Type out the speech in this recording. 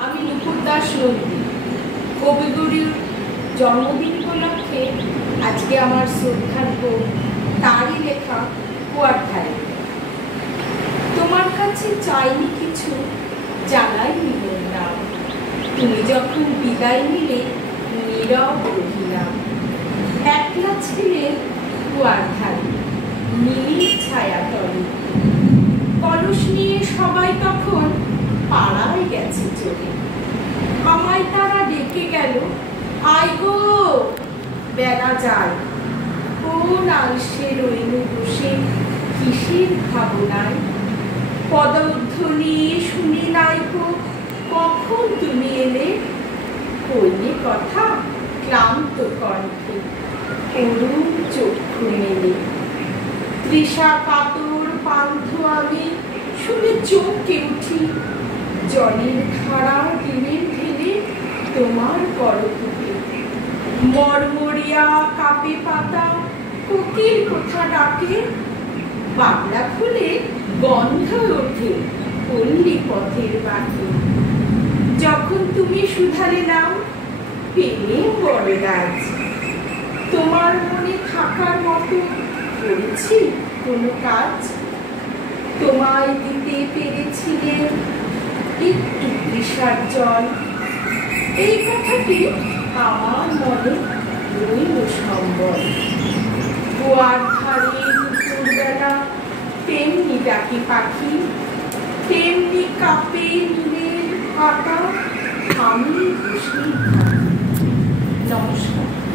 আমি নুপুর দাস নন্দী। কবিগুরুর জন্মদিন উপলক্ষে আজকে আমার শ্রদ্ধার্ঘ তারই লেখা কুয়ার ধারে। তোমার কাছে চাইনি কিছু, জানাইনি ওর নাম। তুমি যখন বিদায় নিলে নীরব রহিলাম। একলা ছেলে কুয়ার ধারে, নীল ছায়া তলে। কলস নিয়ে সবাই তখন পাড়ায় গেছে চলে। আমায় তারা ডেকে গেল, আয় গো বেড়া যায়। কোন আলসে রইল বসে কিসের ভাবনায়। পদধ্বনি শুনি নাই গো, কখন তুমি এলে। কইলে কথা ক্লান্ত কণ্ঠে, করুণ চক্ষু মেলে। তৃষা কাতর পান্থ আমি শুনে চমকে উঠি। জলের ধারা দিনের ঢেলে তোমার করকুটে। মরমরিয়া কাপে পাতা কোকিল কোথা ডাকে। বাবলা ফুলে গন্ধ ওঠে পল্লী পথের বাঁকে। যখন তুমি শুধালে নাম, পেলে বররাজ। তোমার মনে থাকার মতো করেছি কোনো কাজ। তোমায় দিতে পেরেছিলেন একটু তৃষার জল। এই কথাটি আমার মনে রইল সম্বল। কুয়ার ধারে দুপুরবেলা তেমনি ডাকে পাখি, তেমনি কাপে নীলের আকাশ। আমি বসে থাকি। নমস্কার।